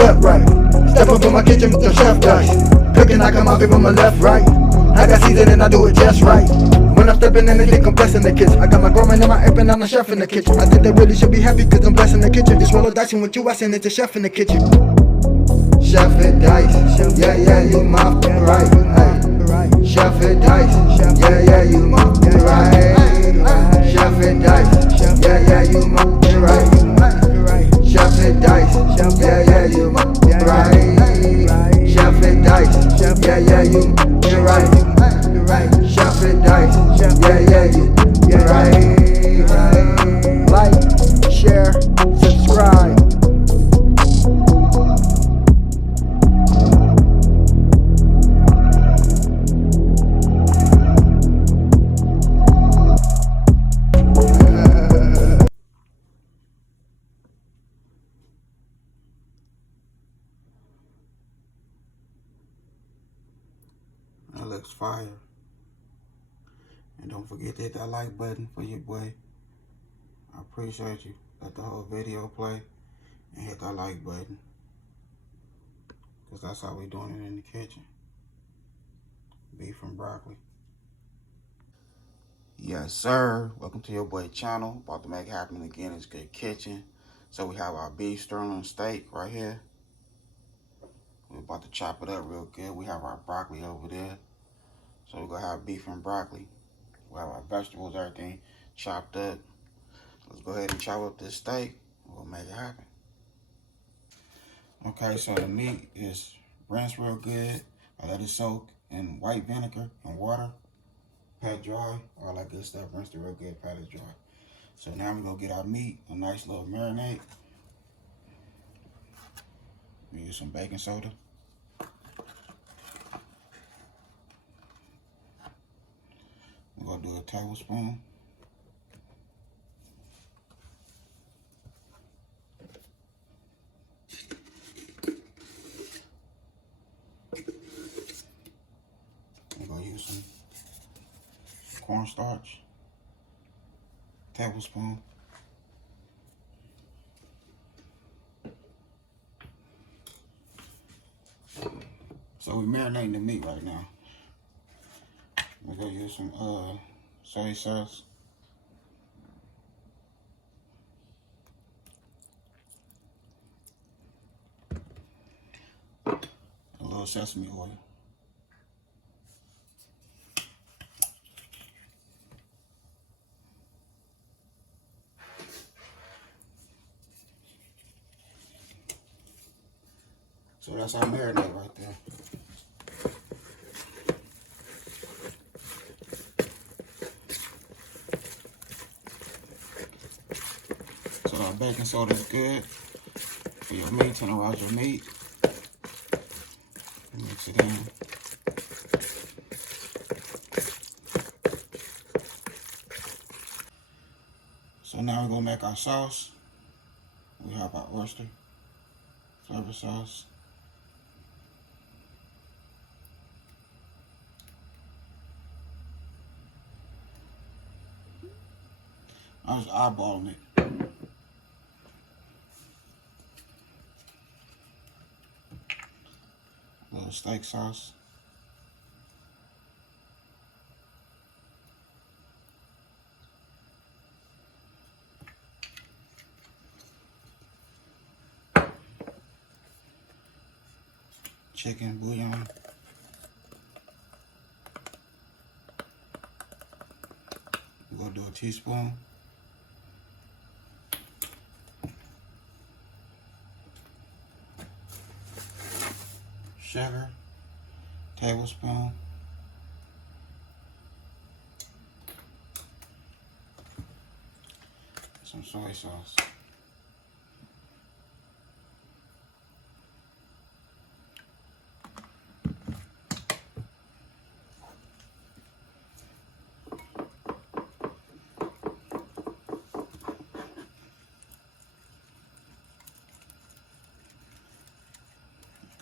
step right. Step up in my kitchen with the chef dice. Cooking, I come out from my left, right. I got season and I do it just right. When I'm stepping in the kitchen, I'm blessing the kitchen. I got my grandma and my app and I'm the chef in the kitchen. I think they really should be happy cause I'm blessing the kitchen. This roll of dice and with you, I send it to chef in the kitchen. Chef and dice, yeah, yeah, you my right. Hey. Chef and dice, yeah, yeah, you my right. Chef and dice, yeah, yeah, you my right. Chef and dice, yeah, yeah, you my right. Chef and dice, yeah, yeah, you right. Chef and dice, yeah, yeah, you right. Like, share, subscribe. That looks fire. And don't forget to hit that like button for your boy. I appreciate you. Let the whole video play and hit that like button. Because that's how we doing it in the kitchen. Beef and broccoli. Yes, sir. Welcome to your boy channel. About to make it happen again. It's Good Kitchen. So we have our beef sterling steak right here. We're about to chop it up real good. We have our broccoli over there. So we're going to have beef and broccoli. We have our vegetables, everything chopped up. Let's go ahead and chop up this steak. We'll make it happen. Okay, so the meat is rinsed real good. I let it soak in white vinegar and water. Pat dry, all that good stuff. Rinsed it real good, pat it dry. So now we're going to get our meat, a nice little marinade. We use some baking soda. We're going to do a tablespoon. We're going to use some cornstarch, tablespoon. So we're marinating the meat right now. We're going to use some soy sauce. A little sesame oil. So that's our marinade right there. So our baking soda is good for your meat, tenderize your meat. Mix it in. So now we're gonna make our sauce. We have our oyster flavor sauce. I was eyeballing it. A little steak sauce. Chicken bouillon. We're gonna do a teaspoon. Sugar, tablespoon. Some soy sauce.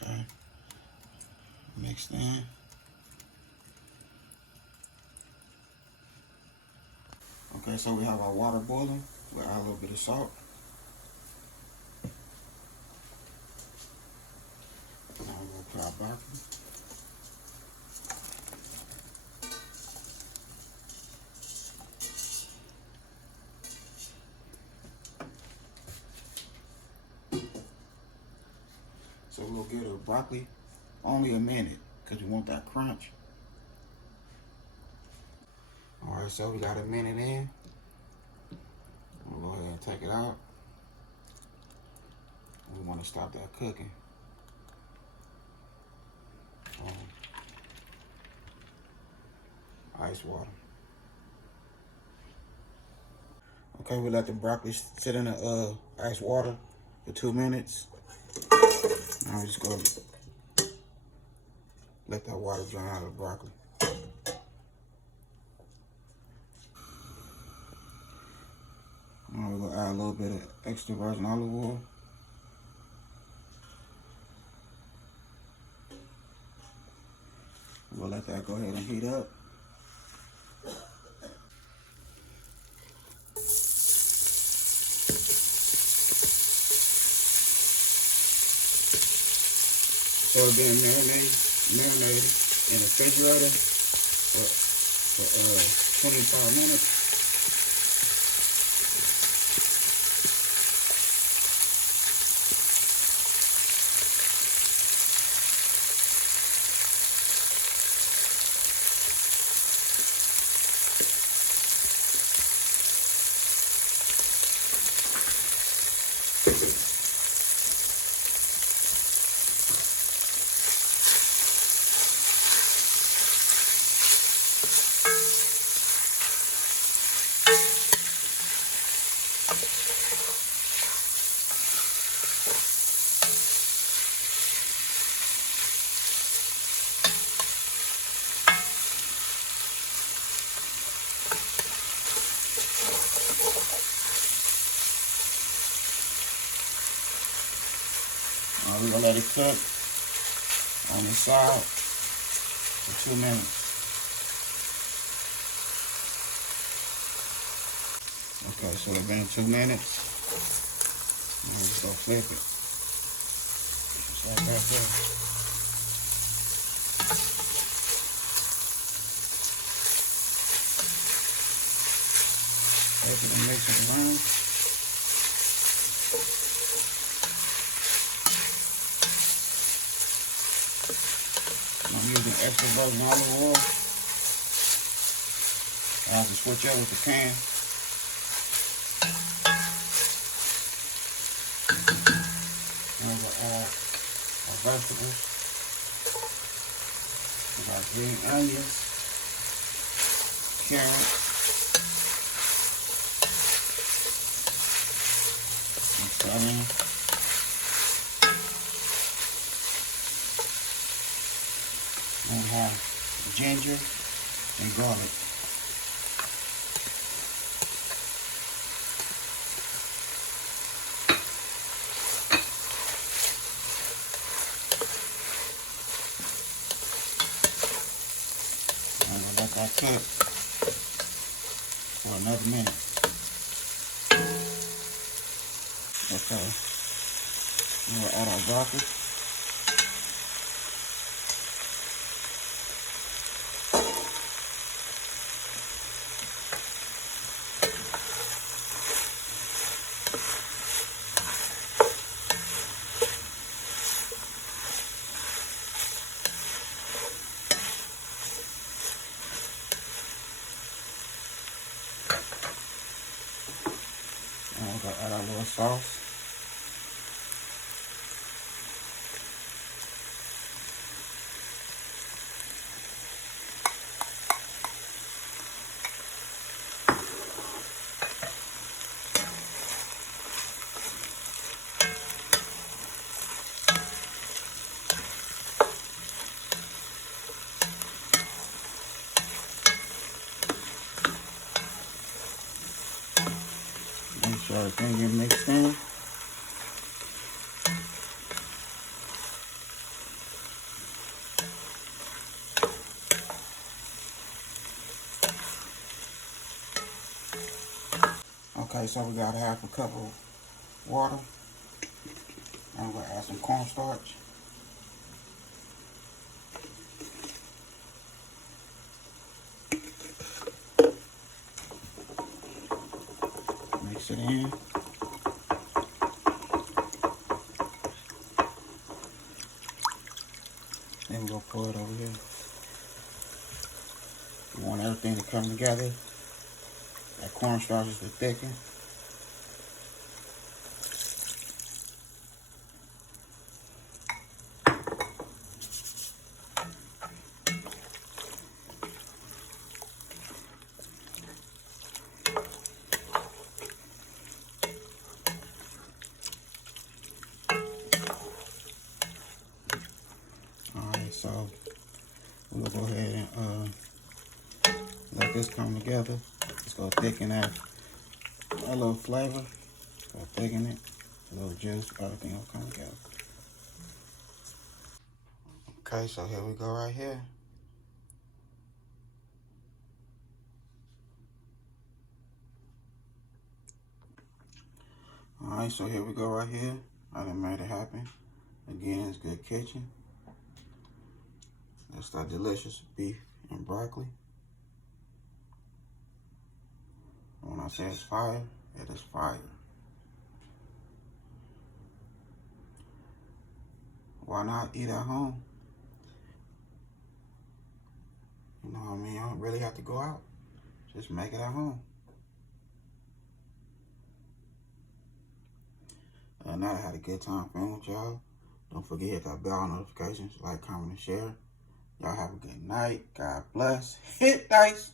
Okay. Mixed in. Okay, so we have our water boiling. We'll add a little bit of salt. our broccoli. So we'll give the broccoli only a minute because we want that crunch. Alright, so we got a minute in. We'll go ahead and take it out. We want to stop that cooking. Ice water. Okay, we let the broccoli sit in the ice water for 2 minutes. Now we're just going to let that water drain out of the broccoli. Now we're going to add a little bit of extra virgin olive oil. We'll let that go ahead and heat up. So it's been marinated in the refrigerator for 25 minutes. We're gonna let it cook on the side for 2 minutes. Okay, so it's been 2 minutes. Now we're just gonna flip it. Just like that there. Flip it and mix it around. I'm using extra virgin olive oil. I have to switch up with the can. And we're gonna add our vegetables. We got green onions, carrots, and celery. And have ginger and garlic. I'm gonna let that cook for another minute. Okay, I'm gonna add our broccoli. And we're gonna add our little sauce. Make sure everything get mixed in. Okay, so we got half a cup of water. I'm gonna add some cornstarch. mix it in. Then we're gonna pour it over here. We want everything to come together. That cornstarch is to thicken. Alright, so we'll go ahead and let this come together. It's gonna thicken that a little flavor. Go thicken it. A little juice, everything will come together. Okay, so here we go right here. Alright, so here we go right here. I done made it happen. Again, it's Good Kitchen. That's that delicious beef and broccoli. When I say it's fire, it is fire. Why not eat at home? You know what I mean? You don't really have to go out. Just make it at home. Now I had a good time filming with y'all. Don't forget to hit that bell notifications, like, comment, and share. Y'all have a good night. God bless. Hit dice.